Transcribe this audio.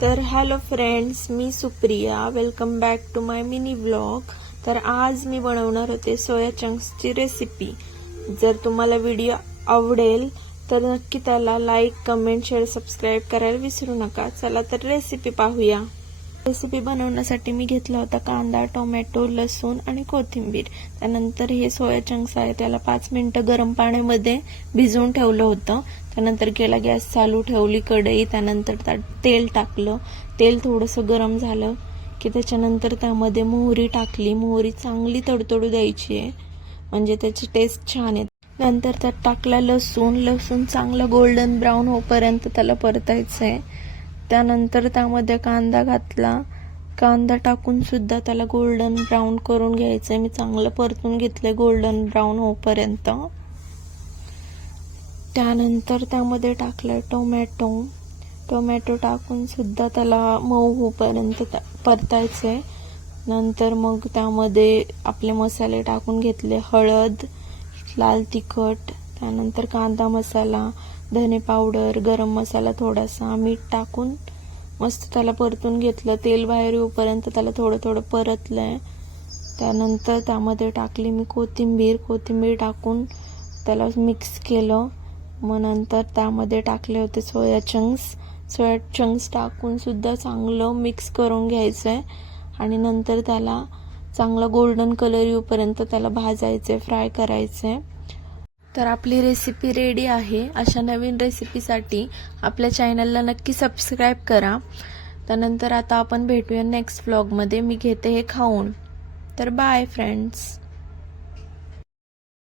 तर hello friends me Supriya. Welcome back to my mini blog तर आज मी बनवणार होते सोया चंक्सची रेसिपी जर तुम्हाला व्हिडिओ आवडेल तर नक्की त्याला लाईक कमेंट शेअर सबस्क्राईब करायला विसरू नका. चला तर रेसिपी पाहूया. रेसिपी बनवण्यासाठी मी घेतला होता कांदा टोमॅटो लसूण आणि कोथिंबीर. त्यानंतर हे सोया चंक्स आहे त्याला पाच मिनिटं गरम पाण्यामध्ये भिजवून ठेवलं होतं. त्यानंतर केला गॅस चालू ठेवली कढई त्यानंतर त्यात तेल टाकलं. तेल थोडंसं गरम झालं की त्याच्यानंतर त्यामध्ये मोहरी टाकली. मोहरी चांगली तडतडू द्यायची आहे म्हणजे त्याची टेस्ट छान येते. नंतर त्यात टाकला लसूण. लसूण चांगला गोल्डन ब्राऊन होईपर्यंत त्याला परतायचं आहे. त्यानंतर त्यामध्ये कांदा घातला. कांदा टाकून सुद्धा त्याला गोल्डन ब्राऊन करून घ्यायचं आहे मी चांगलं परतून घेतलंय गोल्डन ब्राऊन होपर्यंत त्यानंतर त्यामध्ये टाकलं टोमॅटो टोमॅटो टाकून सुद्धा त्याला मऊ होपर्यंत त्या- परतायचं आहे नंतर मग त्यामध्ये आपले मसाले टाकून घेतले हळद लाल तिखट त्यानंतर कांदा मसाला धने पावडर गरम मसाला थोडासा मीठ टाकून मस्त त्याला परतून घेतलं. तेल बाहेर येऊपर्यंत त्याला थोडं थोडं परतलंय. त्यानंतर त्यामध्ये टाकली मी कोथिंबीर. कोथिंबीर टाकून त्याला मिक्स केलं. मग नंतर त्यामध्ये टाकले होते सोया चंक्स. सोया चंक्स टाकून सुद्धा चांगलं मिक्स करून घ्यायचं आहे आणि नंतर त्याला चांगला गोल्डन कलर येऊपर्यंत त्याला भाजायचं आहे फ्राय करायचं आहे तर आपली रेसिपी रेडी आहे. अशा नवीन रेसिपीसाठी आपल्या चॅनलला नक्की सबस्क्राईब करा. त्यानंतर आता आपण भेटूया नेक्स्ट व्लॉगमध्ये मी घेते हे खाऊन. तर बाय फ्रेंड्स